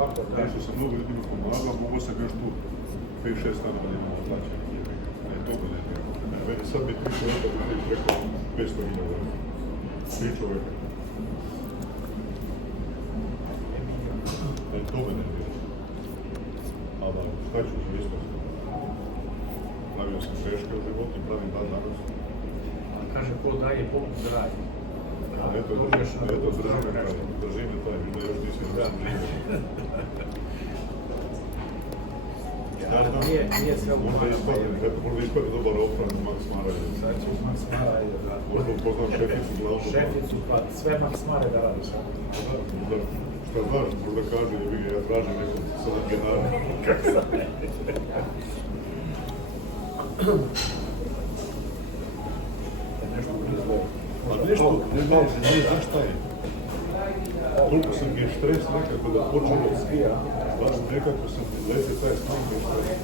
ovako, da. Nešto sam mnogo ljudima pomagao, mogo sam još tu 5-6 stanova ljudima plaćati. Ne, to me ne treba. Meni sad bi 3 čovjeka bi preko 500.000. 3 čovjeka. Ne, to me ne treba. Ali šta ću za isto? Pravio sam greške u životu i pravim dan danas. Ali kaže, ko daje, Bog zdravi. Ali eto, drži me taj, vidio još nisi još živio. Nije sve u Možda ispade dobar oprem Max Mara. Sad ću Max Mara ide da... Možda upoznam šeficu glavnu. Šeficu, pa sve Max Mare da radiš. Šta znaš, možda kaže, ja tražim nekog sada genara. Kako sam ne? Nešto izgleda. A nešto, ne znaš šta je. Toliko sam je stres nekako da počelo. Baš nekako sam letio taj stan je stres.